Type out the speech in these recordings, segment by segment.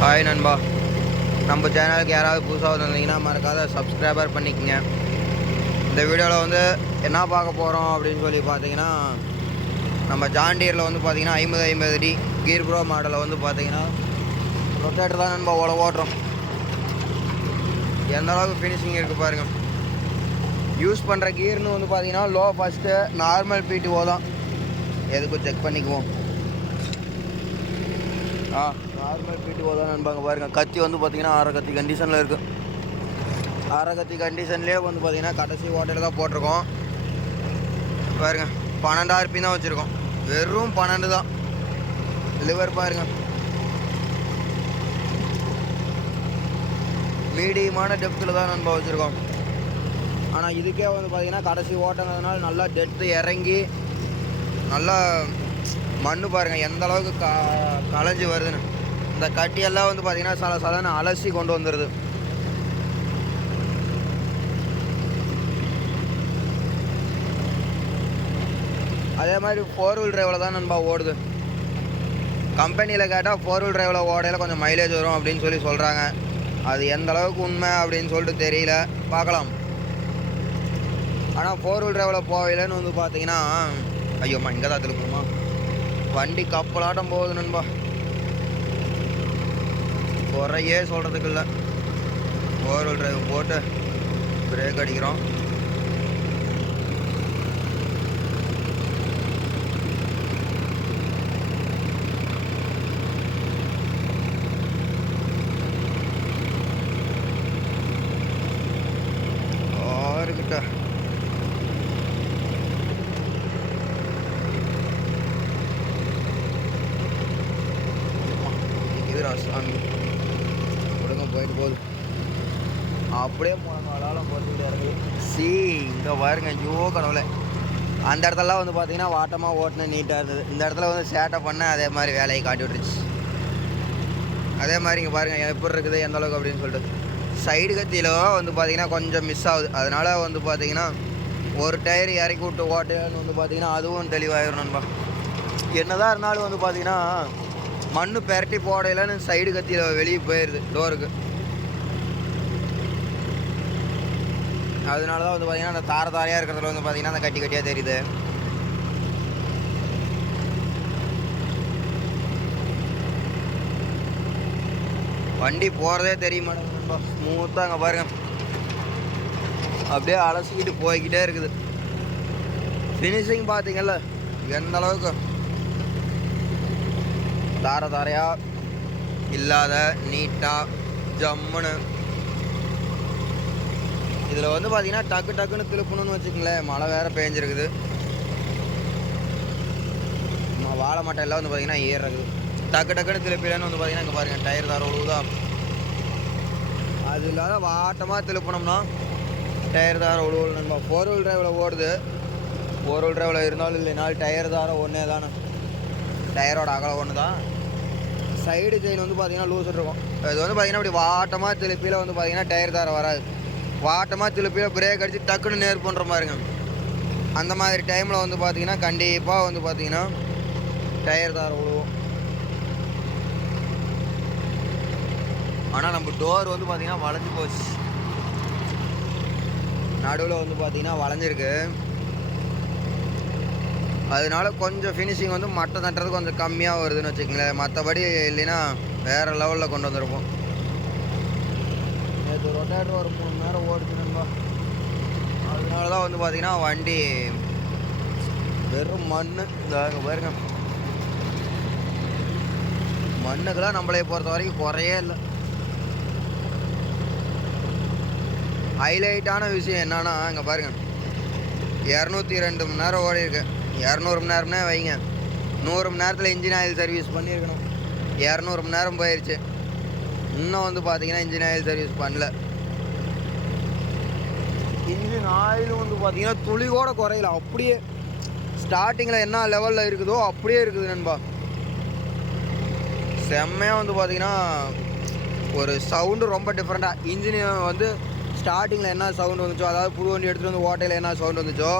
Hi நண்பா. நம்ம சேனலுக்கு யாராவது புதுசாக வந்திருந்தீங்கன்னா மறக்காத சப்ஸ்கிரைபர் பண்ணிக்கங்க. இந்த வீடியோவில் வந்து என்ன பார்க்க போகிறோம் அப்படின்னு சொல்லி பார்த்தீங்கன்னா நம்ம ஜாண்டியரில் வந்து பார்த்தீங்கன்னா ஐம்பது ஐம்பது அடி கீர் ப்ரோ மாடலில் வந்து பார்த்தீங்கன்னா ரொட்டேட்டர் தான் நண்பா ஓட ஓட்டுறோம். எந்த அளவுக்கு ஃபினிஷிங் இருக்குது பாருங்கள் யூஸ் பண்ணுற கீர்னு வந்து பார்த்தீங்கன்னா லோ ஃபஸ்ட்டு நார்மல் பிடிஓ தான். எதுக்கும் செக் பண்ணிக்குவோம். ஆ. நார்மல் பீட்டு தான் நண்பாங்க பாருங்கள் கத்தி வந்து பார்த்தீங்கன்னா அரை கத்தி கண்டிஷனில் இருக்குது அரை கத்தி கண்டிஷன்லேயே வந்து பார்த்தீங்கன்னா கடைசி ஓட்டையில் தான் போட்டிருக்கோம். பாருங்க பன்னெண்டு ஆர்பி தான் வச்சுருக்கோம். வெறும் பன்னெண்டு தான். லிவர் பாருங்க. மீடியமான டெப்த்தில் தான் நண்பா வச்சுருக்கோம். ஆனால் இதுக்கே வந்து பார்த்தீங்கன்னா கடைசி ஓட்டங்கிறதுனால நல்லா டெப்த்து இறங்கி நல்லா மண் பாருங்கள் எந்த அளவுக்கு க களைஞ்சி வருதுன்னு. இந்த கட்டியெல்லாம் வந்து பார்த்தீங்கன்னா சல சலன்னு அலசி கொண்டு வந்துடுது அதே மாதிரி ஃபோர் வீல் டிரைவில் தான் நண்பா ஓடுது. கம்பெனியில் கேட்டால் ஃபோர் வீல் டிரைவில் ஓடையில் கொஞ்சம் மைலேஜ் வரும் அப்படின்னு சொல்லி சொல்கிறாங்க அது எந்த அளவுக்கு உண்மை அப்படின்னு சொல்லிட்டு தெரியல. பார்க்கலாம். ஆனால் ஃபோர் வீல் டிரைவில் போகலன்னு வந்து பார்த்தீங்கன்னா ஐயோம்மா இங்கே தான் திருப்பணுமா வண்டி கப்பலாட்டம் போகுது நண்பா. குறையே சொல்கிறதுக்கு இல்லை. ஃபோர் வீல் டிரைவ் போட்டு பிரேக் அடிக்கிறோம் ஆறுகிட்ட இதுரா சாமி கொடுங்க போயிட்டு போகுது அப்படியே மூணு நாளாலும் போட்டுக்கிட்டே இருக்கு சி இங்கே பாருங்க ஐயோ கடவுளே அந்த இடத்துலலாம் வந்து பார்த்தீங்கன்னா வாட்டமாக ஓட்டின நீட்டாக இருந்தது. இந்த இடத்துல வந்து சேட்டை பண்ண அதே மாதிரி வேலையை காட்டி விட்டுருச்சு. அதே மாதிரி இங்கே பாருங்கள் எப்படி இருக்குது எந்த அளவுக்கு அப்படின்னு சொல்லிட்டு. சைடு கத்தியில் வந்து பார்த்தீங்கன்னா கொஞ்சம் மிஸ் ஆகுது. அதனால வந்து பார்த்தீங்கன்னா ஒரு டயர் இறக்கி விட்டு ஓட்டுன்னு வந்து பார்த்தீங்கன்னா அதுவும் தெளிவாயிரும் நண்பா. என்னதான் இருந்தாலும் வந்து பார்த்தீங்கன்னா மண் பெரட்டி போடையிலன்னு சைடு கத்தியில் வெளியே போயிடுது டோருக்கு அதனால தான் வந்து பார்த்தீங்கன்னா அந்த தார தாரையாக இருக்கிறதுல வந்து பார்த்தீங்கன்னா அந்த கட்டி கட்டியாக தெரியுது. வண்டி போகிறதே தெரிய மாட்டேங்குது ஸ்மூத்தாக அங்கே பாருங்க. அப்படியே அலசிக்கிட்டு போய்கிட்டே இருக்குது. ஃபினிஷிங் பார்த்தீங்கல்ல எந்த அளவுக்கு? தார தாரையாக இல்லாத நீட்டாக ஜம்முன்னு. இதில் வந்து பார்த்தீங்கன்னா டக்கு டக்குன்னு திருப்பணும்னு வச்சுக்கங்களேன். மழை வேறு பேஞ்சிருக்குது. நம்ம வாழை மட்டையெல்லாம் வந்து பார்த்தீங்கன்னா ஏறுறது. டக்கு டக்குன்னு திருப்பிலன்னு வந்து பார்த்தீங்கன்னா இங்கே பாருங்கள் டயர் தார உழுவுதா. அது இல்லாத வாட்டமாக திருப்பினோம்னா டயர் தார விழுவல் நம்ம ஃபோர் வீல் டிரைவில் ஓடுது. ஃபோர் வீல் டிரைவில் இருந்தாலும் இல்லைனாலும் டயர் தார ஒன்றே தானே. டயரோட அகலம் ஒன்று தான் சைடு செயின் வந்து பார்த்தீங்கன்னா லூஸ் இருக்கும். இது வந்து பார்த்தீங்கன்னா இப்படி வாட்டமாக திருப்பியில் வந்து பார்த்தீங்கன்னா டயர் தார வராது. வாட்டமாக திருப்பியில் பிரேக் அடித்து டக்குன்னு நேர் பண்ணுற மாதிரிங்க. அந்த மாதிரி டைமில் வந்து பார்த்தீங்கன்னா கண்டிப்பாக வந்து பார்த்தீங்கன்னா டயர் தார விழுவோம் ஆனால் நம்ம டோர் வந்து பார்த்திங்கன்னா வளைஞ்சு போச்சு. நடுவில் வந்து பார்த்திங்கன்னா வளைஞ்சிருக்கு. அதனால கொஞ்சம் ஃபினிஷிங் வந்து மட்டை தட்டுறது கொஞ்சம் கம்மியாக வருதுன்னு வச்சுக்கங்களேன். மற்றபடி இல்லைன்னா வேறு லெவலில் கொண்டு வந்திருப்போம். ஒரு ரொட்டேட்டர் ஒரு மூணு நேரம் ஓடுச்சு நண்பா அதனால தான் வந்து பார்த்திங்கன்னா வண்டி வெறும் மண் இந்த அங்கே பாருங்க. மண்ணுக்கெல்லாம் நம்மளே பொறுத்த வரைக்கும் குறையே இல்லை. ஹைலைட்டான விஷயம் என்னன்னா இங்கே பாருங்க. இரநூத்தி ரெண்டு மணி நேரம் ஓடி இருக்கு இரநூறு மணி நேரம்னா வைங்க. நூறு மணி நேரத்தில் இன்ஜின் ஆயில் சர்வீஸ் பண்ணியிருக்கணும். இரநூறு மணி நேரம் போயிடுச்சு இன்னும் வந்து பார்த்தீங்கன்னா இன்ஜின் ஆயில் சர்வீஸ் பண்ணல. இன்ஜின் ஆயிலும் வந்து பார்த்தீங்கன்னா துளி கூட குறையல. அப்படியே ஸ்டார்டிங்கில் என்ன லெவலில் இருக்குதோ அப்படியே இருக்குது நண்பா. செம்மையாக வந்து பார்த்தீங்கன்னா ஒரு சவுண்டு ரொம்ப டிஃப்ரெண்ட்டாக இன்ஜின் வந்து ஸ்டார்டிங்கில் என்ன சவுண்டு வந்துச்சோ அதாவது புது வண்டி எடுத்துகிட்டு வந்து ஓட்டையில் என்ன சவுண்டு வந்துச்சோ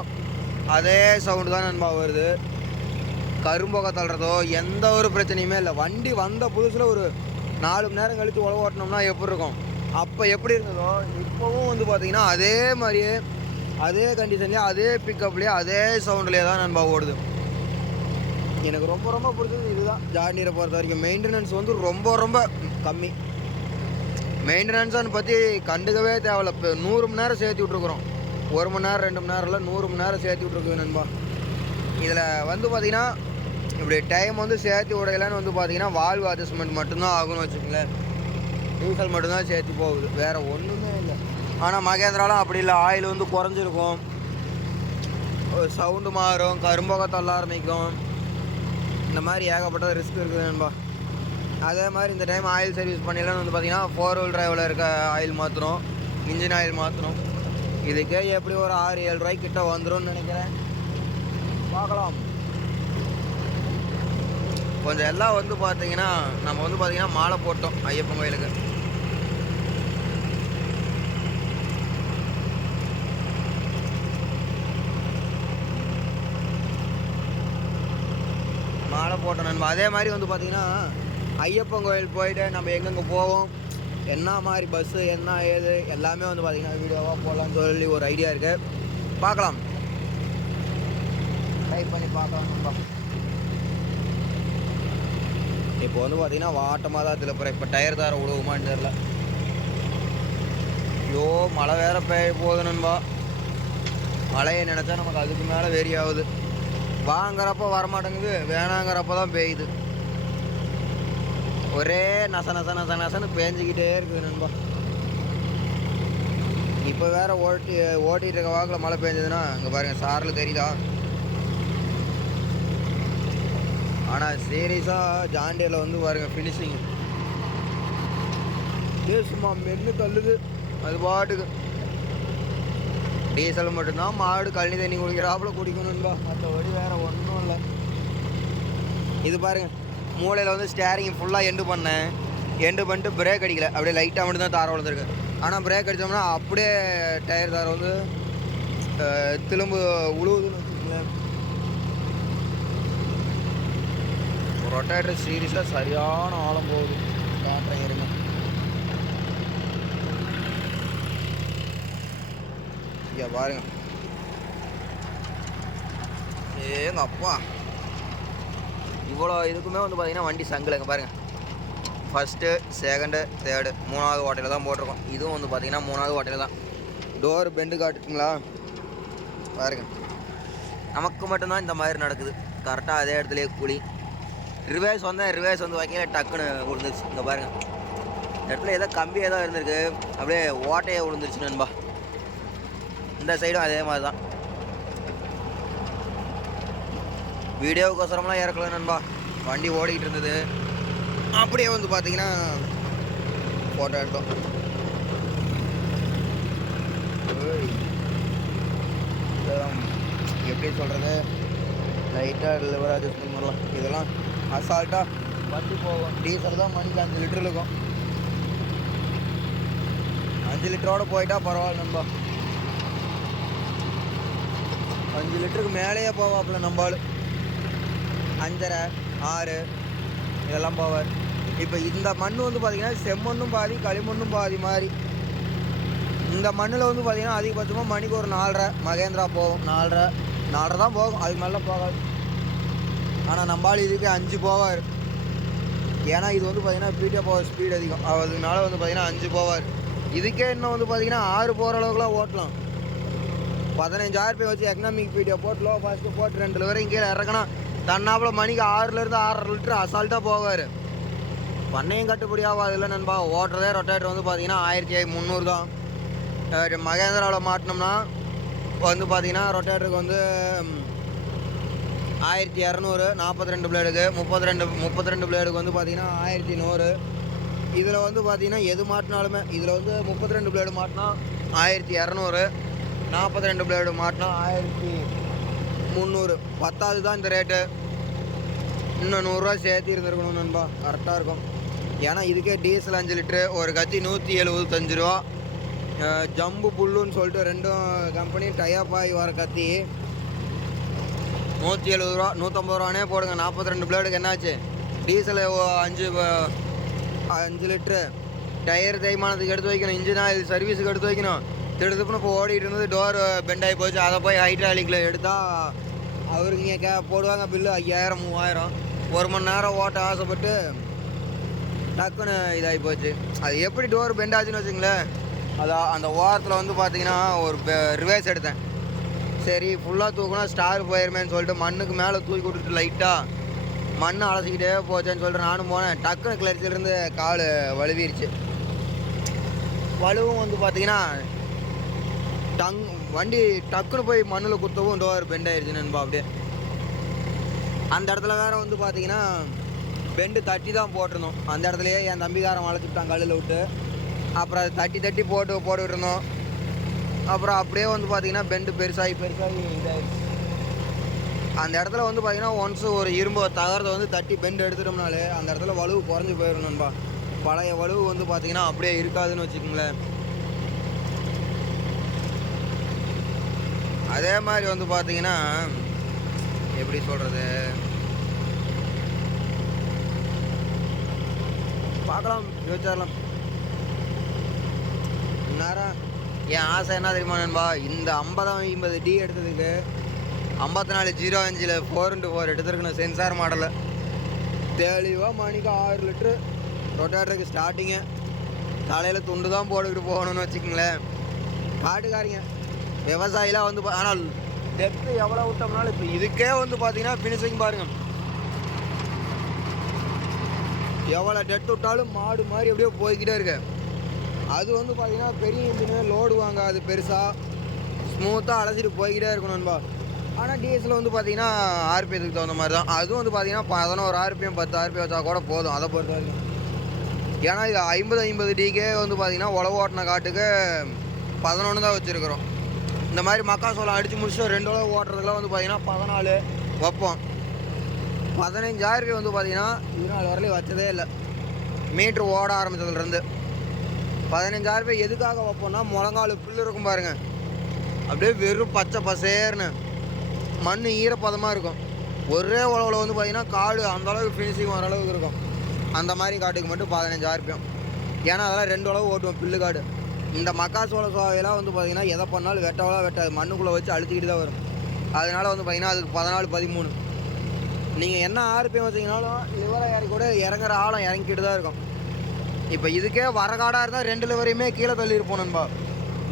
அதே சவுண்டு தான் நண்பா வருது. கரும்புகை தள்ளுறதோ எந்த ஒரு பிரச்சனையுமே இல்லை. வண்டி வந்த புதுசில் ஒரு நாலு மணி நேரம் கழித்து உழவு ஓட்டினோம்னா எப்படி இருக்கும்? அப்போ எப்படி இருந்ததோ இப்போவும் வந்து பார்த்திங்கன்னா அதே மாதிரியே அதே கண்டிஷன்லேயே அதே பிக்கப்லேயே அதே சவுண்ட்லேயே தான் நண்பா ஓடுது. எனக்கு ரொம்ப ரொம்ப பிடிச்சது இதுதான். ஜாண்டியரை பொறுத்த வரைக்கும் மெயின்டெனன்ஸ் வந்து ரொம்ப ரொம்ப கம்மி. மெயின்டெனன்ஸான்னு பற்றி கண்டுக்கவே தேவையில்ல. இப்போ நூறு மணி நேரம் சேர்த்து விட்ருக்குறோம் ஒரு மணி நேரம் ரெண்டு மணி நேரம் இல்லை நூறு மணி நேரம் சேர்த்து விட்ருக்குது நண்பா. இதில் வந்து பார்த்திங்கன்னா இப்படி டைம் வந்து சேர்த்து விடையிலன்னு வந்து பார்த்தீங்கன்னா வால்வ் அட்ஜஸ்ட்மெண்ட் மட்டும்தான் ஆகும்னு வச்சுக்கோங்களேன். டீசல் மட்டும்தான் சேர்த்து போகுது. வேறு ஒன்றுமே இல்லை. ஆனால் மகேந்திராலாம் அப்படி இல்லை. ஆயில் வந்து குறைஞ்சிருக்கும். சவுண்டு மாறும். கரும்பகம் தள்ள ஆரம்பிக்கும் இந்த மாதிரி ஏகப்பட்ட ரிஸ்க் இருக்குது நண்பா. அதே மாதிரி இந்த டைம் ஆயில் சர்வீஸ் பண்ணிடலாம்னு வந்து பார்த்தீங்கன்னா ஃபோர் வீல் டிரைவில் இருக்க ஆயில் மாற்றணும் இன்ஜின் ஆயில் மாற்றணும் இதுக்கே எப்படி ஒரு ஆறு ஏழு ரூபாய்க்கிட்ட வந்துடும் நினைக்கிறேன். பார்க்கலாம். கொஞ்சம் எல்லாம் வந்து பார்த்தீங்கன்னா நம்ம வந்து பார்த்தீங்கன்னா மாலை போட்டோம் ஐயப்பன் கோயிலுக்கு. மாலை போட்டோம் நண்பா. அதே மாதிரி வந்து பார்த்தீங்கன்னா ஐயப்பன் கோயில் போயிட்டு நம்ம எங்கெங்கே போவோம் என்ன மாதிரி பஸ்ஸு என்ன ஏது எல்லாமே வந்து பார்த்தீங்கன்னா வீடியோவாக போகலான்னு சொல்லி ஒரு ஐடியா இருக்குது பார்க்கலாம். ட்ரை பண்ணி பார்க்கலாம் நண்பா. இப்போ வந்து பார்த்தீங்கன்னா வாட்டமாக தான் இதில் போகிறேன். இப்போ டயர் தார விடுவோமான்னு தெரில ஐயோ மழை வேற பெய்ய போகுது நண்பா. மழையை நினச்சா நமக்கு அதுக்கு மேலே வெறி ஆகுது வாங்குறப்ப வரமாட்டேங்குது வேணாங்கிறப்ப தான் பெய்யுது. ஒரே நச நச நச நசன்னு பேஞ்சிக்கிட்டே இருக்குது நண்பா. இப்போ வேற ஓட்டி ஓட்டிகிட்டு இருக்க வாக்கில் மழை பெஞ்சதுன்னா இங்கே பாருங்கள் சாரில் தெரியுதா? ஆனால் சீரியஸாக ஜாண்டியில் வந்து பாருங்கள் ஃபினிஷிங் சும்மா மென்று தள்ளுது. அது பாட்டுக்கு. டீசல் மட்டும்தான் மாடு கழனி தண்ணி குடிக்கிறாப்புல குடிக்கணும்பா மற்றபடி வேற ஒன்றும் இல்லை. இது பாருங்க மூளையில் வந்து ஸ்டேரிங் ஃபுல்லாக எண்டு பண்ணேன். எண்டு பண்ணிட்டு பிரேக் அடிக்கல. அப்படியே லைட்டாக மட்டும் தான் தார வளர்ந்துருக்கு. ஆனால் பிரேக் அடித்தோம்னா அப்படியே டயர் தாரம் வந்து திரும்ப உழுவுதுன்னு வச்சுக்கோங்களேன். ரொட்டேட்டர் சீரியஸாக சரியான ஆழம் போகுது காட்டுறேன் இருங்க இங்கே பாருங்க ஏன் அப்பா இவ்வளோ இதுக்குமே வந்து பார்த்தீங்கன்னா வண்டி சங்கிலங்க பாருங்கள் ஃபஸ்ட்டு செகண்டு தேர்டு மூணாவது ஓட்டையில் தான் போட்டிருக்கோம் இதுவும் வந்து பார்த்தீங்கன்னா மூணாவது ஓட்டையில் தான் டோர் பெண்டு காட்டுட்டுங்களா பாருங்க நமக்கு மட்டும்தான் இந்த மாதிரி நடக்குது கரெக்டாக அதே இடத்துலேயே குழி ரிவர்ஸ் வந்தேன் ரிவர்ஸ் வந்து வைக்கல டக்குன்னு விழுந்துருச்சு. இங்கே பாருங்கள் இந்த இடத்துல ஏதோ கம்பி ஏதோ இருந்திருக்கு. அப்படியே ஓட்டையே விழுந்துருச்சு நண்பா. இந்த சைடும் அதே மாதிரி தான் வீடியோவுக்கோசரம்லாம் இறக்கலாம் நண்பா. வண்டி ஓடிக்கிட்டு இருந்தது. அப்படியே வந்து பார்த்தீங்கன்னா ஃபோட்டோ எடுத்தோம். இதெல்லாம் எப்படி சொல்கிறது லைட்டாக லிவர் அட்ஜஸ்ட்மெண்ட் பண்ணலாம் இதெல்லாம் அசால்ட்டாக வண்டி போகும். டீசல் தான் மணிக்கு அஞ்சு லிட்டர் இருக்கும் அஞ்சு லிட்டரோட போயிட்டா பரவாயில்ல நம்ம அஞ்சு லிட்டருக்கு மேலேயே போவாப்புல நம்ம அஞ்சரை ஆறு இதெல்லாம் போவார். இப்போ இந்த மண் வந்து பார்த்திங்கன்னா செம்மண்ணும் பாதி களிமண்ணும் பாதி மாதிரி இந்த மண்ணில் வந்து பார்த்திங்கன்னா அதிகபட்சமாக மணிக்கு ஒரு நாலரை மகேந்திரா போகும். நாலரை நாலரை தான் போகும். அதுக்கு மேலே போகாது. ஆனால் நம்ம இதுக்கு அஞ்சு போவார் ஏன்னா இது வந்து பார்த்தீங்கன்னா பீட்டா போவார் ஸ்பீட் அதிகம். அதனால வந்து பார்த்தீங்கன்னா அஞ்சு போவார் இதுக்கே இன்னும் வந்து பார்த்தீங்கன்னா ஆறு போகிற அளவுக்குலாம் ஓட்டலாம். பதினஞ்சாயிரம் ரூபாய் வச்சு எக்கனாமிக் வீடியோ போட்டு லோ ஃபஸ்ட்டு போட்டு ரெண்டு வரையும் கீழே இறக்கணும் தன்னாப்பில் மணிக்கு ஆறுலேருந்து ஆறரை லிட்டர் அசால்ட்டாக போவார். பண்ணையும் கட்டுப்படி ஆகாதுல்ல நண்பா. ஓட்டுறதே ரொட்டேட்டர் வந்து பார்த்தீங்கன்னா ஆயிரத்தி முந்நூறு தான். மகேந்திராவில் மாட்டினோம்னா வந்து பார்த்தீங்கன்னா ரொட்டேட்டருக்கு வந்து ஆயிரத்தி இரநூறு நாற்பத்தி ரெண்டு பிளேடுக்கு முப்பத்தி ரெண்டு முப்பத்தி ரெண்டு பிளேடுக்கு வந்து பார்த்தீங்கன்னா ஆயிரத்தி நூறு. இதில் வந்து பார்த்திங்கன்னா எது மாட்டினாலுமே இதில் வந்து முப்பத்தி ரெண்டு பிளேடு மாட்டினா ஆயிரத்தி இரநூறு நாற்பத்தி ரெண்டு பிளேடு மாட்டினா ஆயிரத்தி முந்நூறு. பத்தாவது தான் இந்த ரேட்டு இன்னும் நூறுரூவா சேர்த்து இருந்திருக்கணும் நண்பா. கரெக்டாக இருக்கும். ஏன்னா இதுக்கே டீசல் அஞ்சு லிட்ரு ஒரு கத்தி நூற்றி எழுபத்தஞ்சு ரூபா. ஜம்பு புல்லுன்னு சொல்லிட்டு ரெண்டும் கம்பெனி டயப் ஆகி வர கத்தி. நூற்றி எழுபது ரூபா நூற்றம்பது ரூபானே போடுங்க. நாற்பத்தி ரெண்டு பிளேடுக்கு என்னாச்சு? டீசல் அஞ்சு அஞ்சு லிட்ரு டயர் தேய்மானத்துக்கு எடுத்து வைக்கணும். இன்ஜின் ஆயில் சர்வீஸுக்கு எடுத்து வைக்கணும். திடுதுப்புன்னு இப்போ ஓடிட்டு இருந்தது. டோர் பெண்ட் ஆகி போச்சு. அதை போய் ஹைட்ராலிக்கில் எடுத்தால் அவருக்கு இங்கே கே போடுவாங்க பில்லு ஐயாயிரம் மூவாயிரம். ஒரு மணி நேரம் ஓட்ட ஆசைப்பட்டு டக்குன்னு இதாகி போச்சு. அது எப்படி டோர் பெண்ட் ஆச்சுன்னு வச்சுங்களேன். அது அந்த ஓரத்தில் வந்து பார்த்தீங்கன்னா ஒரு ரிவேஸ் எடுத்தேன். சரி ஃபுல்லாக தூக்கினா ஸ்டார் போயிருமேன்னு சொல்லிட்டு மண்ணுக்கு மேலே தூக்கி விட்டுட்டு லைட்டாக மண் அலசிக்கிட்டே போச்சேன்னு சொல்லிட்டு நானும் போனேன். டக்குன்னு கிளர்ச்சியிலேருந்து கால் வலுவிருச்சு வலுவும் வந்து பார்த்தீங்கன்னா டங் வண்டி டக்குன்னு போய் மண்ணில் குத்தவும் டோர் பெண்ட் ஆயிடுச்சு நண்பா அப்படியே. அந்த இடத்துல வேற வந்து பார்த்தீங்கன்னா பெண்டு தட்டி தான் போட்டிருந்தோம். அந்த இடத்துலையே என் தம்பிக்காரன் வளைச்சிட்டான் கல்லில் விட்டு. அப்புறம் அதை தட்டி தட்டி போட்டு போட்டுக்கிட்டு இருந்தோம். அப்புறம் அப்படியே வந்து பார்த்தீங்கன்னா பெண்டு பெருசாகி பெருசாகி இதாகிடுச்சு அந்த இடத்துல வந்து பார்த்தீங்கன்னா ஒன்ஸ் ஒரு இரும்பு தகரத்தை வந்து தட்டி பெண்டு எடுத்துட்டோம்னாலே அந்த இடத்துல வலுவு குறைஞ்சி போயிடும் நண்பா. பழைய வலுவு வந்து பார்த்தீங்கன்னா அப்படியே இருக்காதுன்னு வச்சுக்கோங்களேன். அதே மாதிரி வந்து பார்த்தீங்கன்னா எப்படி சொல்கிறது பார்க்கலாம் யோசிச்சாரலாம் நேரம். என் ஆசை என்ன தெரியுமா நண்பா? இந்த ஐம்பதாம் ஐம்பது டி எடுத்ததுக்கு ஐம்பத்தி நாலு ஜீரோ அஞ்சில் ஃபோர் இன்ட்டு ஃபோர் எடுத்துருக்கணும் சென்சார் மாடலில் தெளிவாக மணிக்கு ஆறு லிட்ரு ரொட்டாட்டருக்கு ஸ்டார்டிங்கு தலையில் துண்டு தான் போட்டுக்கிட்டு போகணும்னு வச்சுக்கோங்களேன். காட்டுக்காரிங்க விவசாயிலாம் வந்து பா- ஆனால் டெப்த்து எவ்வளோ விட்டோம்னாலும் இப்போ இதுக்கே வந்து பார்த்தீங்கன்னா ஃபினிஷிங் பாருங்கள் எவ்வளோ டெட் விட்டாலும் மாடு மாதிரி அப்படியே போய்கிட்டே இருக்கேன் அது வந்து பார்த்தீங்கன்னா பெரிய இன்ஜினு லோடு வாங்காது பெருசாக ஸ்மூத்தாக அலசிட்டு போய்கிட்டே இருக்கணும் நண்பா. ஆனால் டீசல் வந்து பார்த்தீங்கன்னா ஆர்பிஎத்துக்கு தகுந்த மாதிரி தான் அதுவும் வந்து பார்த்தீங்கன்னா பதினோரு ஆர்பிஎம் பத்து ஆர்பிஎம் வச்சா கூட போதும். அதை பொறுத்த வரைக்கும் ஏன்னா இது ஐம்பது ஐம்பது டிக்கே வந்து பார்த்தீங்கன்னா உழவு ஓட்டின காட்டுக்கு பதினொன்று தான் வச்சுருக்குறோம். இந்த மாதிரி மக்காசோளம் அடித்து முடிச்சு ரெண்டு உழவு ஓட்டுறதுக்குலாம் வந்து பார்த்தீங்கன்னா பதினாலு வைப்போம். பதினஞ்சாயிரம் வந்து பார்த்தீங்கன்னா இது நாள் வரலையும் வச்சதே இல்லை. மீட்ரு ஓட ஆரம்பித்ததுலேருந்து பதினஞ்சாயிரம் ரூபாய் எதுக்காக வைப்போம்னா முழங்காலு புல் இருக்கும் பாருங்கள் அப்படியே வெறும் பச்சை பசேர்னு. மண் ஈரப்பதமாக இருக்கும். ஒரே உழவில் வந்து பார்த்தீங்கன்னா காடு அந்த அளவுக்கு ஃபினிஷிங் வர அளவுக்கு இருக்கும். அந்த மாதிரி காட்டுக்கு மட்டும் பதினஞ்சாயிரம் ரூபாயும் ஏன்னா அதெல்லாம் ரெண்டு அளவு ஓட்டுவோம் பில்லு காடு. இந்த மக்காசோள சோவையெல்லாம் வந்து பார்த்தீங்கன்னா எதை பண்ணாலும் வெட்டவெல்லாம் வெட்டாது. மண்ணுக்குள்ளே வச்சு அழுத்திக்கிட்டு தான் வரும். அதனால வந்து பார்த்தீங்கன்னா அதுக்கு பதினாலு பதிமூணு. நீங்கள் என்ன ஆர்பிஎம் வச்சிங்கனாலும் லிவரை இறக்கி கூட இறங்குற ஆழம் இறங்கிட்டு தான் இருக்கும். இப்போ இதுக்கே வர காடாக இருந்தால் ரெண்டு வரையுமே கீழே தள்ளியிருப்போம் நண்பா.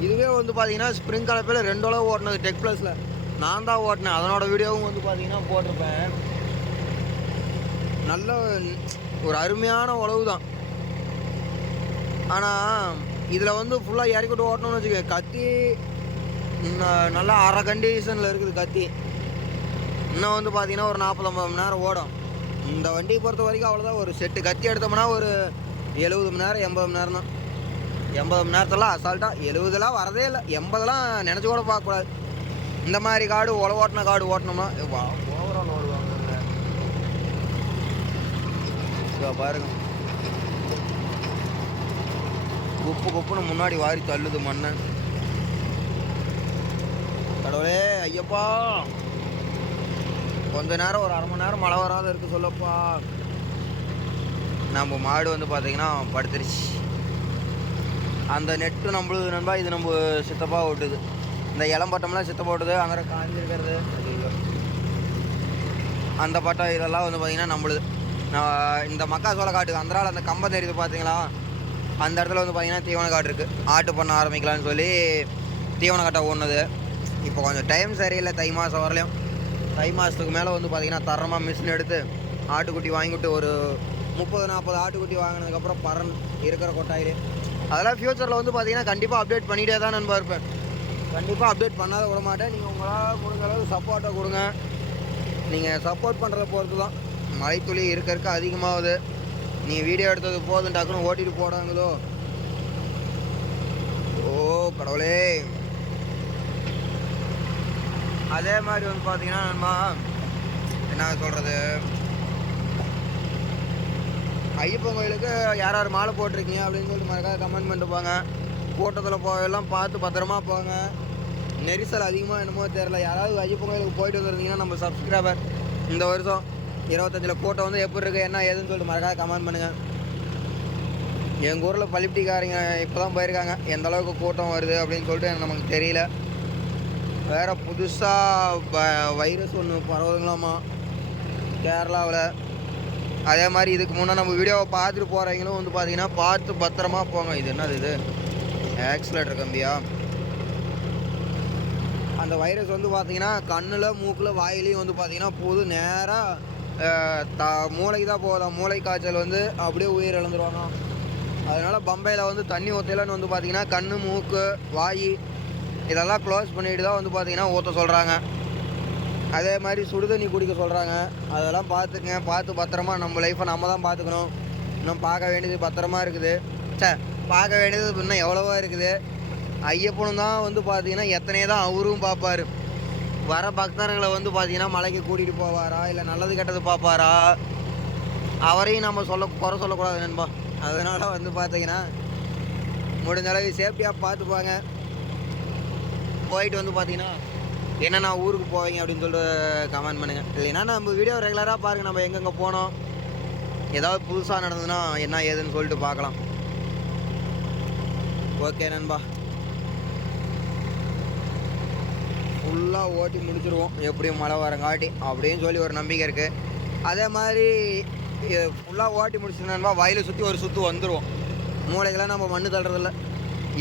இதுவே வந்து பார்த்தீங்கன்னா ஸ்ப்ரிங் கலப்பையில் ரெண்டு அளவு ஓட்டினது டெக் ப்ளஸில் நான் தான் ஓட்டினேன். அதனோட வீடியோவும் வந்து பார்த்தீங்கன்னா போட்டிருப்பேன். நல்ல ஒரு அருமையான உழவு தான். ஆனால் இதில் வந்து ஃபுல்லாக இறக்கிட்டு ஓட்டணும்னு வச்சுக்க கத்தி நல்லா அரை கண்டிஷனில் இருக்குது கத்தி. இன்னும் வந்து பார்த்தீங்கன்னா ஒரு நாற்பது ஐம்பது மணி நேரம் ஓடும். இந்த வண்டியை பொறுத்த வரைக்கும் அவ்வளோதான் ஒரு செட்டு கத்தி எடுத்தோம்னா ஒரு எழுபது மணி நேரம் எண்பது மணி நேரம் தான் எண்பது மணி நேரத்தெல்லாம் அசால்ட்டாக எழுபதுலாம் வரதே இல்லை. எண்பதெல்லாம் நினச்சி கூட பார்க்கக்கூடாது இந்த மாதிரி காடு உழவு ஓட்டின காடு ஓட்டினோம்னா ஓவரால் ஓடுவாங்க இதோ பாருங்க. குப்பு குப்புன்னு முன்னாடி வாரி தள்ளுது மண்ணை. கடவுளே ஐயப்பா. கொஞ்ச நேரம் ஒரு அரை மணி நேரம் மழை வராத இருக்கு சொல்லப்பா. நம்ம மாடு வந்து பார்த்திங்கன்னா படுத்துருச்சு. அந்த நெட்டு நம்மளுது நண்பா இது நம்ம சித்தப்பா ஓட்டுது. இந்த இளம் பட்டம்லாம் சித்தப்பா ஓட்டுது அங்கே காஞ்சிருக்கிறது அந்த பட்டம் இதெல்லாம் வந்து பார்த்திங்கன்னா நம்மளுது. நான் இந்த மக்காசோள காட்டுக்கு அந்தரால் அந்த கம்பம் தெரியுது பார்த்தீங்களா? அந்த இடத்துல வந்து பார்த்திங்கன்னா தீவன காடு இருக்குது ஆட்டு பண்ண ஆரம்பிக்கலாம்னு சொல்லி தீவன காட்டை ஓடுனது. இப்போ கொஞ்சம் டைம் சரியில்லை தை மாதம் வரலையும். தை மாதத்துக்கு மேலே வந்து பார்த்தீங்கன்னா தரமாக மிஷின் எடுத்து ஆட்டுக்குட்டி வாங்கிவிட்டு ஒரு முப்பது நாற்பது ஆட்டுக்குட்டி வாங்கினதுக்கப்புறம் பறன் இருக்கிற கொட்டாயிலே. அதெல்லாம் ஃப்யூச்சரில் வந்து பார்த்தீங்கன்னா கண்டிப்பாக அப்டேட் பண்ணிகிட்டே தான் நண்பா இருப்பேன். கண்டிப்பாக அப்டேட் பண்ணாத விட மாட்டேன். நீங்கள் உங்களால் முடிஞ்ச அளவுக்கு சப்போர்ட்டை கொடுங்க. நீங்கள் சப்போர்ட் பண்ணுறத பொறுத்து தான். மழைத்துளி இருக்க இருக்க அதிகமாகுது. நீங்கள் வீடியோ எடுத்தது போதும் டக்குன்னு ஓட்டிட்டு போடாங்களோ ஓ கடவுளே. அதே மாதிரி வந்து பார்த்தீங்கன்னா நண்பா என்ன சொல்கிறது ஐயப்பன் கோயிலுக்கு யார் யார் மாலை போட்டிருக்கீங்க அப்படின்னு சொல்லிட்டு மறக்காத கமெண்ட் பண்ணிட்டு போங்க. கூட்டத்தில் போயெல்லாம் பார்த்து பத்திரமா போங்க. நெரிசல் அதிகமாக என்னமோ தெரில யாராவது ஐயப்பன் கோயிலுக்கு போயிட்டு வந்திருந்தீங்கன்னா நம்ம சப்ஸ்கிரைபர் இந்த வருஷம் இருபத்தஞ்சில் கூட்டம் வந்து எப்படி இருக்குது என்ன ஏதுன்னு சொல்லிட்டு மறக்காத கமெண்ட் பண்ணுங்கள் எங்கள் ஊரில் பள்ளிப்பட்டிக்காரங்க இப்போ தான் போயிருக்காங்க. எந்த அளவுக்கு கூட்டம் வருது அப்படின்னு சொல்லிட்டு நமக்கு தெரியல. வேறு புதுசாக வைரஸ் ஒன்று பரவுதுங்களாமா. கேரளாவில். அதே மாதிரி இதுக்கு முன்னே நம்ம வீடியோவை பார்த்துட்டு போகிறவங்களும் வந்து பார்த்தீங்கன்னா பார்த்து பத்திரமா போங்க. இது என்னது இது? ஆக்சிலேட்டர் கம்பியா? அந்த வைரஸ் வந்து பார்த்தீங்கன்னா கண்ணில் மூக்கில் வாயிலையும் வந்து பார்த்தீங்கன்னா போது நேராக த மூளைக்கு தான் போகலாம் மூளை காய்ச்சல் வந்து அப்படியே உயிர் இழந்துருவாங்க அதனால் பம்பையில் வந்து தண்ணி ஊற்றலன்னு வந்து பார்த்தீங்கன்னா கண் மூக்கு வாய் இதெல்லாம் க்ளோஸ் பண்ணிட்டு தான் வந்து பார்த்தீங்கன்னா ஊற்ற சொல்கிறாங்க அதே மாதிரி சுடுதண்ணி குடிக்க சொல்கிறாங்க அதெல்லாம் பார்த்துக்குங்க. பார்த்து பத்திரமா நம்ம லைஃப்பை நம்ம தான் பார்த்துக்கணும். இன்னும் பார்க்க வேண்டியது பத்திரமா இருக்குது. சே பார்க்க வேண்டியது இன்னும் எவ்வளவோ இருக்குது. ஐயப்பனும் தான் வந்து பார்த்தீங்கன்னா எத்தனையே தான் அவரும் பார்ப்பாரு. வர பக்தர்களை வந்து பார்த்தீங்கன்னா மலைக்கு கூட்டிகிட்டு போவாரா? இல்லை நல்லது கெட்டது பார்ப்பாரா? அவரையும் நம்ம சொல்ல குறை சொல்லக்கூடாது நண்பா. அதனால் வந்து பார்த்தீங்கன்னா முடிஞ்ச அளவு சேஃப்டியாக பார்த்துப்பாங்க. போயிட்டு வந்து பார்த்தீங்கன்னா என்னென்ன ஊருக்கு போவீங்க அப்படின்னு சொல்லிட்டு கமெண்ட் பண்ணுங்கள் இல்லைன்னா நம்ம வீடியோ ரெகுலராக பாருங்கள் நம்ம எங்கெங்கே போனோம். ஏதாவது புதுசாக நடந்ததுன்னா என்ன ஏதுன்னு சொல்லிட்டு பார்க்கலாம். ஓகே நண்பா. ஃபுல்லாக ஓட்டி முடிச்சிருவோம். எப்படியும் மழை வரங்காட்டி அப்படின்னு சொல்லி ஒரு நம்பிக்கை இருக்குது அதே மாதிரி ஃபுல்லாக ஓட்டி முடிச்சிருந்தா வயலை சுற்றி ஒரு சுற்று வந்துடுவோம் மூளைக்கெல்லாம் நம்ம மண்ணு தள்ளுறதில்ல.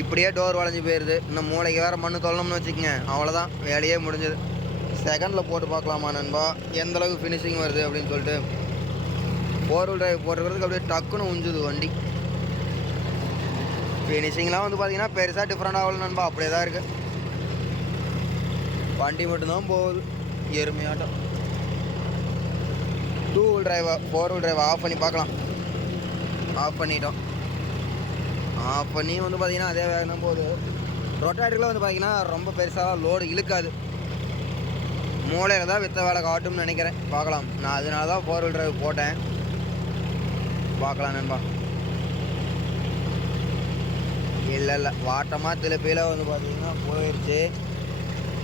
இப்படியே டோர் வளைஞ்சு போயிடுது இன்னும் மூளைக்கு வேறு மண்ணு தொல்லணும்னு வச்சுக்கோங்க. அவ்வளோதான் வேலையே முடிஞ்சது. செகண்டில் போட்டு பார்க்கலாமா நண்பா? எந்தளவுக்கு ஃபினிஷிங் வருது அப்படின்னு சொல்லிட்டு. ஃபோர் வீல் டிரைவ் போட்டுக்கிறதுக்கு அப்படியே டக்குன்னு உஞ்சுது வண்டி. ஃபினிஷிங்லாம் வந்து பார்த்தீங்கன்னா பெருசாக டிஃப்ரெண்ட் ஆகல நண்பா. அப்படியே தான் இருக்குது வண்டி மட்டும்தான் போகுது. எருமையாட்டம். டூ வீல் டிரைவை ஃபோர் வீல் டிரைவை ஆஃப் பண்ணி பார்க்கலாம். ஆஃப் பண்ணிட்டோம். ஆஃப் நீ வந்து பார்த்தீங்கன்னா அதே வேகம் போது ரொட்டாட்டரில் வந்து பார்த்தீங்கன்னா ரொம்ப பெருசாக லோடு இழுக்காது. மூளையில் தான் வித்த வேலை காட்டும்னு நினைக்கிறேன். பார்க்கலாம். நான் அதனால தான் ஃபோர் வீல் டிரைவ் போட்டேன். பார்க்கலாம் நண்பா. இல்லை இல்லை. வாட்டமாக திருப்பியில் வந்து பார்த்தீங்கன்னா போயிடுச்சு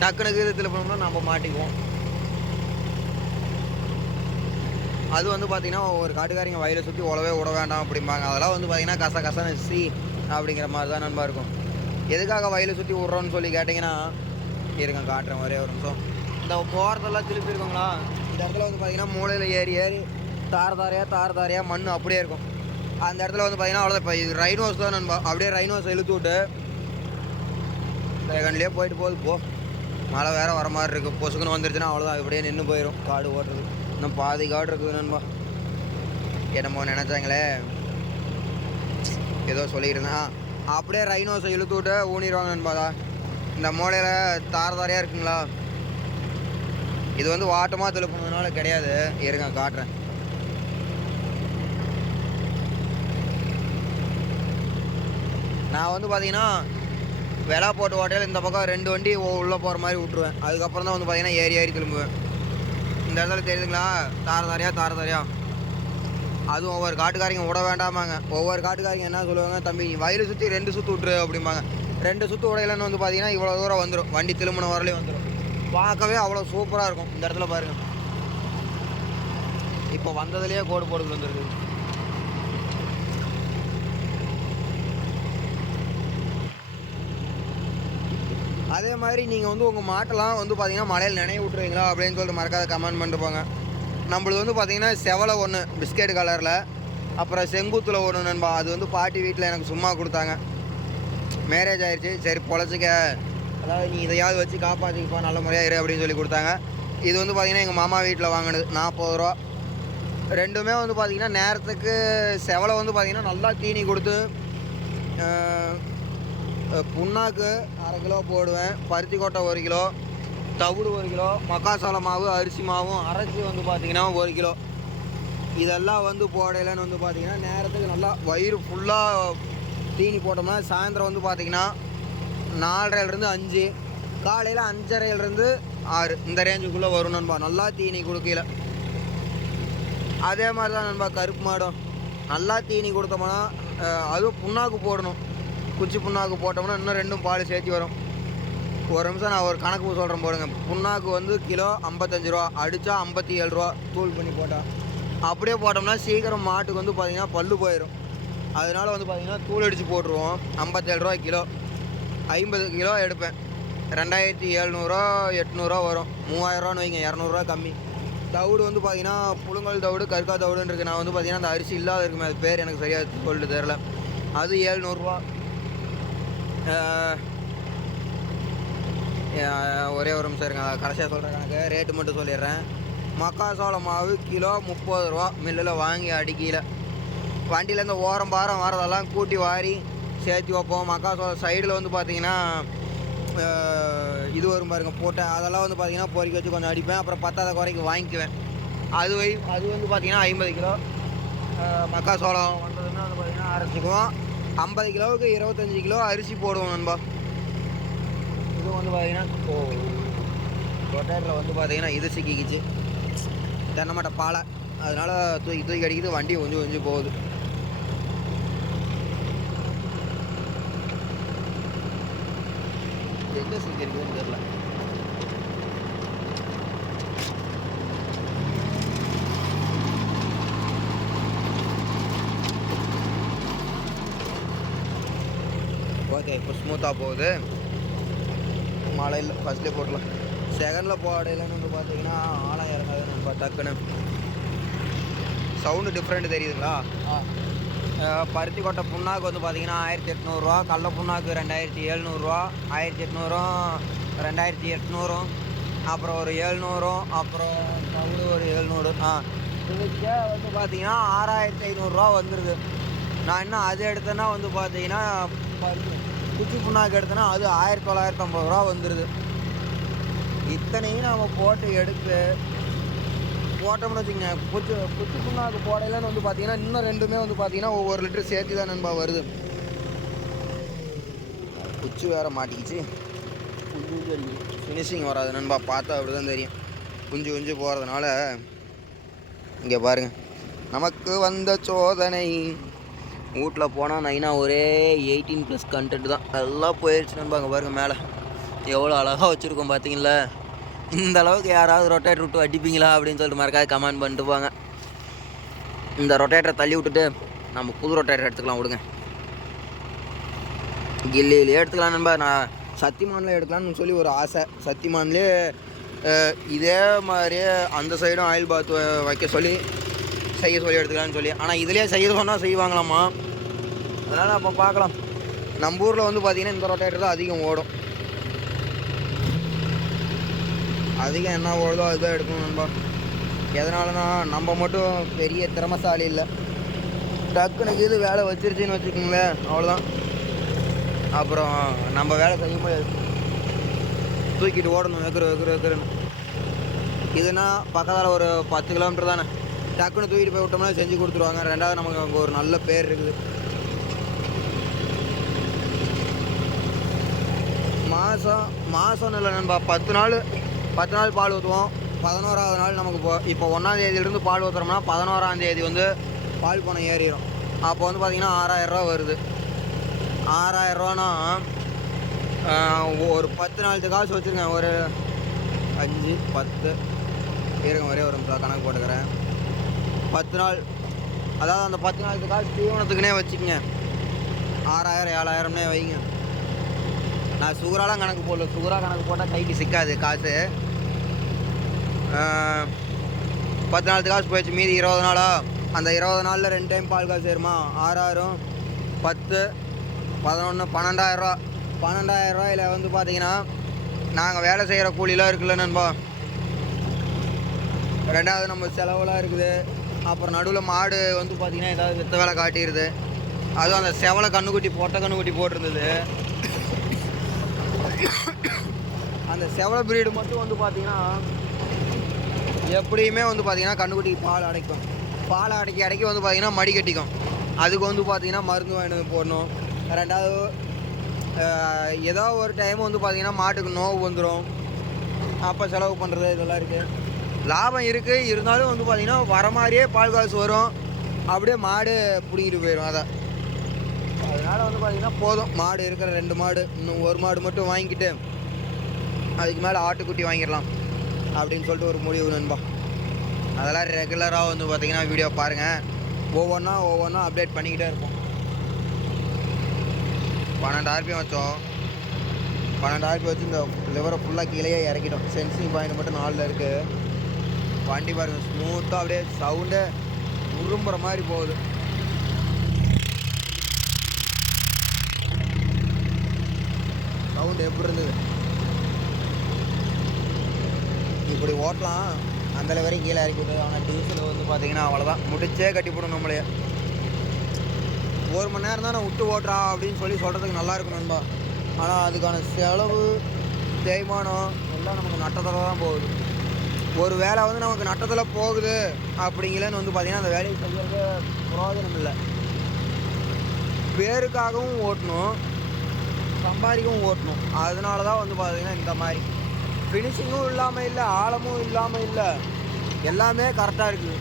டக்குனு கீழே திருப்பினோம்னா நம்ம மாட்டிக்குவோம். அது வந்து பார்த்தீங்கன்னா ஒரு காட்டுக்காரங்க வயலை சுற்றி உழவே விட வேண்டாம் அப்படிம்பாங்க. அதெல்லாம் வந்து பார்த்தீங்கன்னா கச கசன்னு சி அப்படிங்கிற மாதிரி தான் நண்பா இருக்கும். எதுக்காக வயலை சுற்றி விட்றோன்னு சொல்லி கேட்டிங்கன்னா இருங்க காட்டுறேன் ஒரே ஒரு நிமிஷம். இந்த போகிறதெல்லாம் திருப்பி இருக்குங்களா இந்த இடத்துல வந்து பார்த்தீங்கன்னா மூளையில் ஏறி ஏறி தார் தாரையாக தார் தாரையாக மண் அப்படியே இருக்கும். அந்த இடத்துல வந்து பார்த்தீங்கன்னா அவ்வளோதான் இப்போ இது ரைனோஸ் தான் நண்பா. அப்படியே ரைனோஸ் இழுத்து விட்டு செகண்ட்லேயே போயிட்டு போகுது. போ. மழை வேறு வர மாதிரி இருக்குது பொசுக்குன்னு வந்துருச்சுன்னா அவ்வளோதான் இப்படியே நின்று போயிடும் காடு ஓட்டுறது இன்னும் பாதி காடு இருக்குது நண்பா. என்னமோ நினச்சாங்களே. ஏதோ சொல்லியிருந்தேன் அப்படியே ரைனோஸை இழுத்து விட்டு ஊனிடுவாங்க நண்பாதா இந்த மூலையில் தார தாரையாக இருக்குங்களா? இது வந்து வாட்டமாக தெளிப்புனதுனால கிடையாது. இருங்க காட்டுறேன். நான் வந்து பார்த்தீங்கன்னா வெலை போட்டு ஓட்டையில் இந்த பக்கம் ரெண்டு வண்டி உள்ளே போகிற மாதிரி விட்ருவேன் அதுக்கப்புறம் தான் வந்து பார்த்தீங்கன்னா ஏறி ஏறி திரும்புவேன். இந்த இடத்துல தெரியுதுங்களா தார தாரையா தார தாரையா. அதுவும் ஒவ்வொரு காட்டுக்காரங்க விட வேண்டாமாங்க. ஒவ்வொரு காட்டுக்காரங்க என்ன சொல்லுவாங்க தம்பி வயலு சுற்றி ரெண்டு சுற்று விட்ரு அப்படிம்பாங்க. ரெண்டு சுற்று உடையிலன்னு வந்து பார்த்தீங்கன்னா இவ்வளோ தூரம் வந்துடும் வண்டி திரும்பின வரலையும் வந்துடும் பார்க்கவே அவ்வளோ சூப்பராக இருக்கும். இந்த இடத்துல பாருங்க. இப்போ வந்ததுலேயே கோடு போடுதல் வந்துருக்குது அதே மாதிரி நீங்கள் வந்து உங்கள் மாட்டெல்லாம் வந்து பார்த்தீங்கன்னா மழையில் நினைவு விட்ருவீங்களா அப்படின்னு சொல்லிட்டு மறக்காத கமெண்ட் பண்ணிட்டு போங்க நம்மளுது வந்து பார்த்தீங்கன்னா செவலை ஒன்று பிஸ்கெட் கலரில் அப்புறம் செங்குத்தில் ஒன்று நண்பா அது வந்து பாட்டி வீட்டில் எனக்கு சும்மா கொடுத்தாங்க. மேரேஜ் ஆயிடுச்சு சரி பொழைச்சிக்க. அதாவது நீ இதையாவது வச்சு காப்பாற்றிக்கப்பா நல்ல முறையாக இரு அப்படின்னு சொல்லி கொடுத்தாங்க. இது வந்து பார்த்திங்கன்னா எங்கள் மாமா வீட்டில் வாங்கினது நாற்பது ரூபா. ரெண்டுமே வந்து பார்த்திங்கன்னா நேரத்துக்கு செவலை வந்து பார்த்திங்கன்னா நல்லா தீனி கொடுத்து புண்ணாக்கு அரை கிலோ போடுவேன். பருத்தி கொட்டை ஒரு கிலோ. தவிடு ஒரு கிலோ. மக்காசோள மாவு அரிசி மாவும் அரைச்சி வந்து பார்த்திங்கன்னா ஒரு கிலோ. இதெல்லாம் வந்து போடையிலன்னு வந்து பார்த்தீங்கன்னா நேரத்துக்கு நல்லா வயிறு ஃபுல்லாக தீனி போட்டோம்னா சாயந்தரம் வந்து பார்த்தீங்கன்னா நாலரைலேருந்து அஞ்சு காலையில் அஞ்சரைலேருந்து ஆறு இந்த ரேஞ்சுக்குள்ளே வரும் நண்பா. நல்லா தீனி கொடுக்கல அதே மாதிரி தான் நண்பா கருப்பு மாடும். நல்லா தீனி கொடுத்தோம்னா அதுவும் புண்ணாக்கு போடணும். குச்சி புண்ணாக்கு போட்டோம்னா இன்னும் ரெண்டும் பால் சேர்த்து வரும். ஒரு நிமிஷம் நான் ஒரு கணக்கு சொல்கிறேன் போடுங்க புண்ணாக்கு வந்து கிலோ ஐம்பத்தஞ்சு ரூபா அடித்தா ஐம்பத்தி ஏழு ரூபா தூள் பண்ணி போட்டால் அப்படியே போட்டோம்னா சீக்கிரம் மாட்டுக்கு வந்து பார்த்திங்கன்னா பல்லு போயிடும் அதனால வந்து பார்த்தீங்கன்னா தூள் அடித்து போட்டுருவோம். ஐம்பத்தேழு ரூபா கிலோ. ஐம்பது கிலோ எடுப்பேன். ரெண்டாயிரத்தி எழுநூறுவா எட்நூறுவா வரும். மூவாயிரரூவான்னு வைங்க இரநூறுவா கம்மி. தவிடு வந்து பார்த்திங்கன்னா புழுங்கல் தவிடு கற்கா தவிடுன்னு இருக்குது நான் வந்து பார்த்தீங்கன்னா அந்த அரிசி இல்லாத இருக்குமே அது பேர் எனக்கு சரியாக சொல்லிட்டு தெரில அது ஏழ்நூறுரூவா ஒரே ஒரு நிமிஷம் இருங்க. கடைசியாக சொல்கிறேன் கணக்கு. ரேட்டு மட்டும் சொல்லிடுறேன். மக்காசோள மாவு கிலோ முப்பது ரூபா. மில்லில் வாங்கி அடிக்கல. வண்டியிலேருந்து ஓரம் பாரம் வரதெல்லாம் கூட்டி வாரி சேர்த்து வைப்போம். மக்காசோளம் சைடில் வந்து பார்த்தீங்கன்னா இது வரும் பாருங்க போட்டேன் அதெல்லாம் வந்து பார்த்திங்கன்னா பொறிக்க வச்சு கொஞ்சம் அடிப்பேன். அப்புறம் பத்தாத குறைக்கு வாங்கிக்குவேன். அது வை அது வந்து பார்த்திங்கன்னா ஐம்பது கிலோ. மக்காசோளம் வந்ததுன்னா வந்து பார்த்தீங்கன்னா அரைச்சிக்குவோம். ஐம்பது கிலோவுக்கு இருபத்தஞ்சி கிலோ அரிசி போடுவோம் நண்பா. இது வந்து பார்த்தீங்கன்னா ஓ ரொட்டேரில் வந்து பார்த்தீங்கன்னா இது சிக்கிக்கிச்சு. தென்னமட்டை பாலை. அதனால் தூக்கி தூக்கி அடிக்குது வண்டி கொஞ்சம் கொஞ்சம் போகுது. எங்கே சிக்கிருக்குதுன்னு தெரில தெரியல ஓகே இப்போ ஸ்மூத்தாக போகுது. மழையில் ஃபஸ்ட்லேயே போட்டலாம் செகண்டில் போடையிலன்னு வந்து பார்த்தீங்கன்னா ஆழம் இறங்காது நம்ம டக்குன்னு. சவுண்டு டிஃப்ரெண்ட் தெரியுதுங்களா? பருத்தி கொட்டை புண்ணாக்கு வந்து பார்த்தீங்கன்னா ஆயிரத்தி எட்நூறுரூவா கடல புண்ணாக்கு ரெண்டாயிரத்தி எழுநூறுவா ஆயிரத்தி எட்நூறும் ரெண்டாயிரத்தி எட்நூறும். அப்புறம் ஒரு எழுநூறும் அப்புறம் தவிடு ஒரு எழுநூறு. ஆ. இதுக்கே வந்து பார்த்தீங்கன்னா ஆறாயிரத்தி ஐநூறுரூவா வந்துடுது நான் இன்னும் அது எடுத்தேன்னா வந்து பார்த்தீங்கன்னா பருத்தி குச்சி புண்ணாக்கு எடுத்தோன்னா அது ஆயிரத்தி தொள்ளாயிரத்தி ஐம்பது ரூபா வந்துடுது இத்தனையும் நம்ம போட்டு எடுத்து போட்டோம்னு வச்சுக்கோங்க. குச்சி குச்சி புண்ணாக்கு போடையிலன்னு வந்து பார்த்தீங்கன்னா இன்னும் ரெண்டுமே வந்து பார்த்தீங்கன்னா ஒவ்வொரு லிட்டர் சேர்த்து தான் நண்பா வருது. குச்சி வேற மாட்டிக்கிச்சு. ஃபினிஷிங் வராது நண்பா. பார்த்தா அப்படி தான் தெரியும். குஞ்சு குஞ்சு போகிறதுனால இங்கே பாருங்கள் நமக்கு வந்த சோதனை வீட்டில் போனால் நைனா ஒரே எயிட்டீன் ப்ளஸ் கண்டென்ட் தான். எல்லாம் போயிடுச்சு நண்பா அங்கே மேலே. எவ்வளோ அழகாக வச்சுருக்கோம் பார்த்தீங்களா? இந்த அளவுக்கு யாராவது ரொட்டேட்டர் விட்டு அடிப்பீங்களா அப்படின்னு சொல்லிட்டு மறக்காது கமெண்ட் பண்ணிட்டு போங்க. இந்த ரொட்டேட்டரை தள்ளி விட்டுட்டு நம்ம புது ரொட்டேட்டர் எடுத்துக்கலாம் விடுங்க. கில்லியிலே எடுத்துக்கலாம் நண்பா. நான் சத்தியமானில் எடுக்கலாம்னு சொல்லி ஒரு ஆசை. சத்தியமான்லேயே இதே மாதிரியே அந்த சைடும் ஆயில் பாத் வைக்க சொல்லி செய்ய சொல்லி எடுத்துக்கலாம்னு சொல்லி. ஆனால் இதுலேயே செய்ய சொன்னால் செய்வாங்களாம்மா. அதனால் அப்போ பார்க்கலாம் நம்ம ஊரில் வந்து பார்த்திங்கன்னா இந்த ரொட்டேட்டர் தான் அதிகம் ஓடும். அதிகம் என்ன ஓடுதோ அதுதான் எடுக்கணும் நண்பா. எதனாலனா நம்ம மட்டும் பெரிய திறமசாலி இல்லை. டக்குனு இது வேலை வச்சிருச்சுன்னு வச்சுக்கோங்களேன். அவ்வளோதான் அப்புறம் நம்ம வேலை செய்ய முடியாது தூக்கிட்டு ஓடணும் வைக்கிற வைக்கிற வைக்கிறன்னு. இதுனா பக்கத்தில் ஒரு பத்து கிலோமீட்டர் தானே? டக்குன்னு தூக்கிட்டு போய் விட்டோம்னா செஞ்சு கொடுத்துருவாங்க. ரெண்டாவது நமக்கு அங்கே ஒரு நல்ல பேர் இருக்குது. மாதம் மாதம் இல்லை நண்பா பத்து நாள் பத்து நாள் பால் ஊற்றுவோம் பதினோராவது நாள் நமக்கு இப்போ இப்போ ஒன்றாந்தேதியிலேருந்து பால் ஊற்றுறோம்னா பதினோராந்தேதி வந்து பால் பணம் ஏறிடும் அப்போ வந்து பார்த்திங்கன்னா ஆறாயிரரூவா வருது. ஆறாயிரரூவானா ஒரு பத்து நாளுக்கு காசு வச்சுருங்க ஒரு அஞ்சு பத்து. இருங்க ஒரே ஒரு நிமிஷம் கணக்கு போட்டுக்கிறேன். பத்து நாள். அதாவது அந்த பத்து நாளுக்கு காசு தீவனத்துக்குனே வச்சுக்கங்க. ஆறாயிரம் ஏழாயிரம்னே வைங்க. நான் சுகராலாம் கணக்கு போடல. சுகராக கணக்கு போட்டால் கைக்கு சிக்காது காசு. பத்து நாளுக்கு காசு போயிடுச்சு மீதி இருபது நாளா? அந்த இருபது நாளில் ரெண்டு டைம் பால் காசு சேருமா? ஆறாயிரம் பத்து பதினொன்று பன்னெண்டாயிரரூவா பன்னெண்டாயிரரூவாயில் வந்து பார்த்தீங்கன்னா நாங்கள் வேலை செய்கிற கூலிலாம் இருக்குல்ல நண்பா? ரெண்டாவது நம்ம செலவுலாம் இருக்குது. அப்புறம் நடுவில் மாடு வந்து பார்த்திங்கன்னா ஏதாவது வித்த வேலை காட்டிடுது அதுவும் அந்த செவலை கண்ணுக்குட்டி பொட்டை கண்ணுக்குட்டி போட்டிருந்தது. அந்த செவலை பிரீடு மட்டும் வந்து பார்த்தீங்கன்னா எப்படியுமே வந்து பார்த்தீங்கன்னா கண்ணுக்குட்டிக்கு பால் அடைக்கும். பால் அடைக்கி அடைக்கி வந்து பார்த்தீங்கன்னா மடி கட்டிக்கும். அதுக்கு வந்து பார்த்தீங்கன்னா மருந்து வாங்கிட்டு போடணும். ரெண்டாவது ஏதோ ஒரு டைம் வந்து பார்த்தீங்கன்னா மாட்டுக்கு நோவு வந்துடும் அப்போ செலவு பண்ணுறது இதெல்லாம் இருக்குது லாபம் இருக்குது இருந்தாலும் வந்து பார்த்திங்கன்னா வர மாதிரியே பால் காசு வரும். அப்படியே மாடு பிடிங்கிட்டு போயிடும் அதை அதனால் வந்து பார்த்திங்கன்னா போதும். மாடு இருக்கிற ரெண்டு மாடு இன்னும் ஒரு மாடு மட்டும் வாங்கிக்கிட்டு அதுக்கு மேலே ஆட்டுக்குட்டி வாங்கிடலாம் அப்படின்னு சொல்லிட்டு ஒரு முடிவு நண்பா. அதெல்லாம் ரெகுலராக வந்து பார்த்திங்கன்னா வீடியோ பாருங்கள் ஒவ்வொன்றா ஒவ்வொன்றா அப்டேட் பண்ணிக்கிட்டே இருப்போம். பன்னெண்டு வச்சோம். பன்னெண்டு வச்சு இந்த லிவரை ஃபுல்லாக கீழேயே இறக்கிட்டோம். சென்சிங் பாயிண்ட் மட்டும் நாலில் இருக்குது வண்டி பாருங்கள் ஸ்மூத்தாக அப்படியே சவுண்டை உரும்புற மாதிரி போகுது. சவுண்டு எப்படி இருந்தது? இப்படி ஓட்டலாம். அந்த வரைக்கும் கீழே இறக்கி விட்டு ஆனால் டீசல் வந்து பார்த்தீங்கன்னா அவ்வளோதான் முடிச்சே கட்டி போடும் நம்மளையே ஒரு மணி நேரம் தான் நான் விட்டு ஓட்டுறா அப்படின்னு சொல்லி சொல்கிறதுக்கு நல்லா இருக்கும் நண்பா. ஆனால் அதுக்கான செலவு தேய்மானம் எல்லாம் நமக்கு நட்டத்தில் தான் போகுது. ஒரு வேலை வந்து நமக்கு நட்டத்தில் போகுது அப்படிங்கிறன்னு வந்து பார்த்தீங்கன்னா அந்த வேலையை செய்யறது புரோஜனம் இல்லை. பேருக்காகவும் ஓட்டணும் சம்பாதிக்கவும் ஓட்டணும். அதனால தான் வந்து பார்த்தீங்கன்னா இந்த மாதிரி. ஃபினிஷிங்கும் இல்லாமல் இல்லை ஆழமும் இல்லாமல் இல்லை. எல்லாமே கரெக்டாக இருக்குது.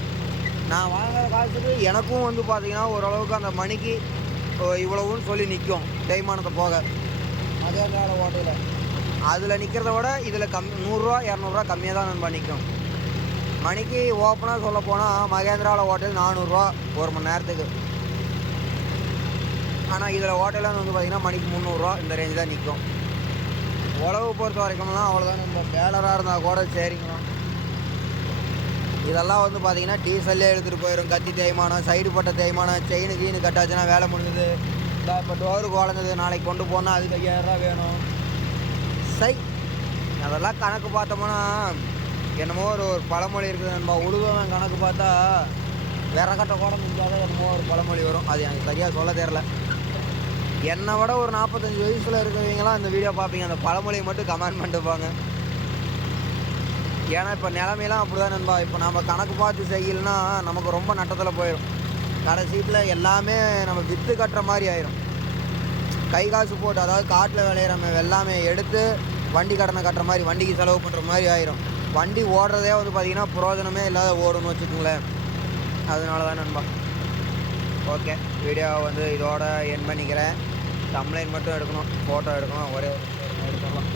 நான் வாங்குற காசுக்கு எனக்கும் வந்து பார்த்தீங்கன்னா ஓரளவுக்கு அந்த மணிக்கு இவ்வளவுன்னு சொல்லி நிற்கும் தேய்மானத்தை போக. அதே வேலை ஓட்டையில். அதில் நிற்கிறத விட இதில் கம் நூறுரூவா இரநூறுவா கம்மியாக தான் நண்பா நிற்கும் மணிக்கு ஓப்பனாக சொல்ல போனால் மகேந்திராவில் ஹோட்டல் நானூறுரூவா ஒரு மணி நேரத்துக்கு. ஆனால் இதில் ஹோட்டலில் வந்து பார்த்திங்கன்னா மணிக்கு முந்நூறுரூவா இந்த ரேஞ்ச் தான் நிற்கும் உழவு பொறுத்த வரைக்கும்லாம் அவ்வளோதான் நம்ம பேலராக இருந்தால் கூட சரிங்கண்ணா. இதெல்லாம் வந்து பார்த்தீங்கன்னா டீசல்லே எடுத்துகிட்டு போயிடும் கத்தி தேய்மானம் சைடு பட்ட தேய்மானம் செயின் கீனு கட்டாச்சுன்னா வேலை முடிஞ்சது. இப்போ டோரு குழந்தது நாளைக்கு கொண்டு போனால் அதுக்கு ஐயாயிரரூவா வேணும். சை. அதெல்லாம் கணக்கு பார்த்தோம்னா என்னமோ ஒரு ஒரு பழமொழி இருக்குது நம்ம உழுவன் கணக்கு பார்த்தா விறகட்ட கூட முடிஞ்சாதான் என்னமோ ஒரு பழமொழி வரும். அது எனக்கு சரியாக சொல்ல தெரில என்னை விட ஒரு நாற்பத்தஞ்சு வயசில் இருக்கிறவங்களாம் இந்த வீடியோ பார்ப்பீங்க. அந்த பழமொழியை மட்டும் கமெண்ட் பண்ணிட்டுப்பாங்க ஏன்னா இப்போ நிலமையெல்லாம் அப்படி தான் நண்பா. இப்போ நம்ம கணக்கு பார்த்து செய்யலைன்னா நமக்கு ரொம்ப நட்டத்தில் போயிடும் கடைசியில் எல்லாமே நம்ம விற்று கட்டுற மாதிரி ஆயிரும். கை காசு போட்டு அதாவது காட்டில் விளையிற எல்லாமே எடுத்து வண்டி கடனை கட்டுற மாதிரி வண்டிக்கு செலவு பண்ணுற மாதிரி ஆயிரும். வண்டி ஓடுறதே வந்து பார்த்திங்கன்னா புரோஜனமே இல்லாத ஓடுன்னு வச்சுக்கோங்களேன். அதனால தான் நண்பா. ஓகே வீடியோ வந்து இதோட என் பண்ணிக்கிறேன். கம்ப்ளைண்ட் மட்டும் எடுக்கணும் ஃபோட்டோ எடுக்கணும் ஒரே ஒரு எடுத்துடலாம்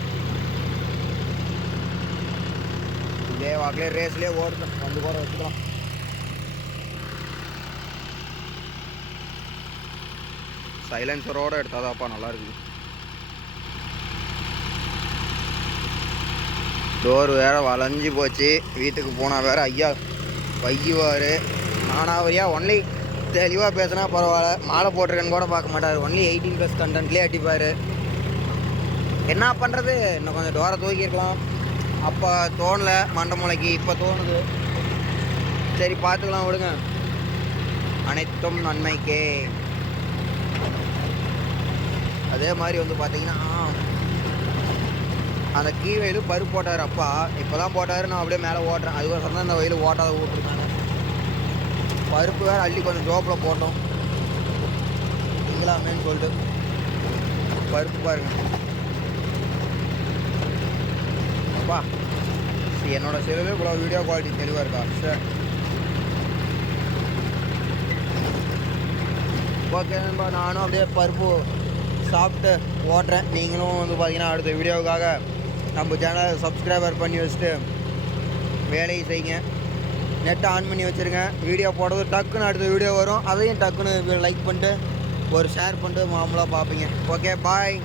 இதே வாக்கிலே ரேஸ்லேயே ஓடுது. வந்து கூட வச்சுக்கலாம். சைலன்சரோடு எடுத்தாதாப்பா நல்லா டோர் வேற வளைஞ்சி போச்சு. வீட்டுக்கு போனால் வேறு ஐயா வையுவார். நானாவையா ஒன்லி தெளிவாக பேசுனா பரவாயில்ல. மாலை போட்டிருக்கேன்னு கூட பார்க்க மாட்டார். ஒன்லி எயிட்டீன் ப்ளஸ் கண்டென்ட்லேயே அடிப்பார். என்ன பண்ணுறது இன்னும் கொஞ்சம் டோரை தூக்கியிருக்கலாம். அப்போ தோணல மண்டை முளைக்கு இப்போ தோணுது. சரி பார்த்துக்கலாம் விடுங்க. அனைத்தும் நன்மைக்கே. அதே மாதிரி வந்து பார்த்தீங்கன்னா அந்த கீ வயலு பருப்பு போட்டார் அப்பா. இப்போ தான் போட்டார் நான் அப்படியே மேலே ஓட்டுறேன். அதுக்கோசரம் தான் இந்த வயலு ஓட்டாத விட்டுருக்காங்க. பருப்பு வேறு அள்ளி கொஞ்சம் ஜோப்பில் போட்டோம். திங்கலாமேன்னு சொல்லிட்டு. பருப்பு பாருங்க. அப்பா சரி, என்னோட செலவே இவ்வளோ வீடியோ குவாலிட்டி தெளிவாக இருக்கா? சார் ஓகே நானும் அப்படியே பருப்பு சாப்பிட்டு ஓட்டுறேன் நீங்களும் வந்து பார்த்தீங்கன்னா அடுத்த வீடியோவுக்காக நம்ம சேனலை சப்ஸ்கிரைபர் பண்ணி வச்சுட்டு வேலையை செய்யுங்க. நெட்டை ஆன் பண்ணி வச்சுருங்க. வீடியோ போடுறது டக்குன்னு அடுத்த வீடியோ வரும். அதையும் டக்குன்னு லைக் பண்ணிட்டு ஒரு ஷேர் பண்ணிட்டு மாமூலாக பார்ப்பீங்க. Okay bye